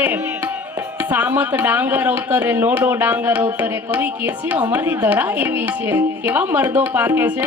અવતરે સામત ડાંગર અવતરે, નોડો ડાંગર અવતરે, કવિ કે છે અમારી ધરા એવી છે. કેવા મર્દો પાકે છે.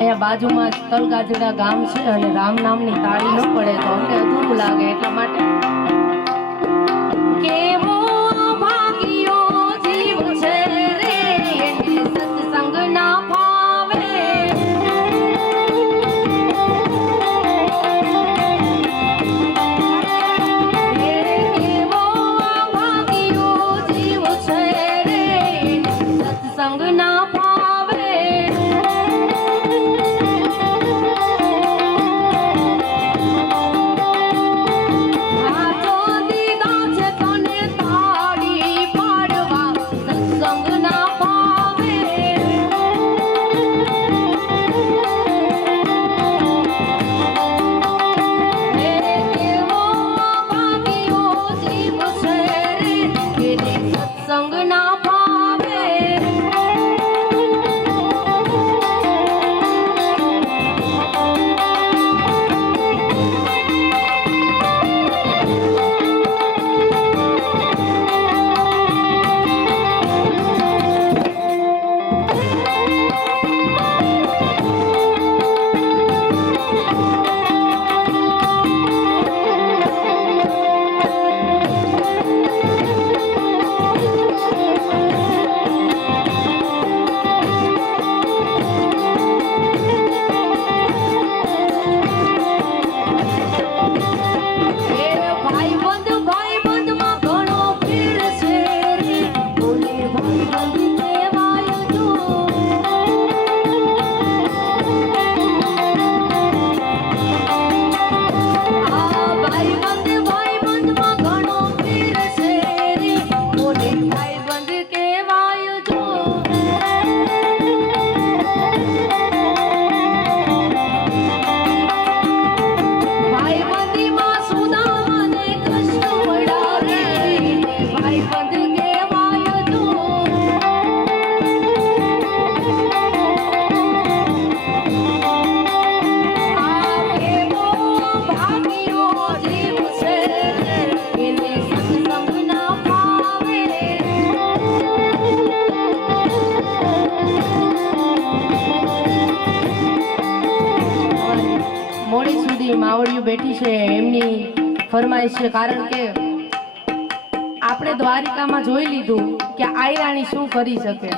અહીંયા બાજુમાં જ તલગાજડા ગામ છે અને રામ નામની તાળી ન પડે તો અમને અધૂરું લાગે, એટલા માટે મોડી સુધી માવડીઓ બેઠી છે, એમની ફરમાઈશ છે, કારણ કે આપણે દ્વારિકામાં જોઈ લીધું કે આયરાણી શું કરી શકે.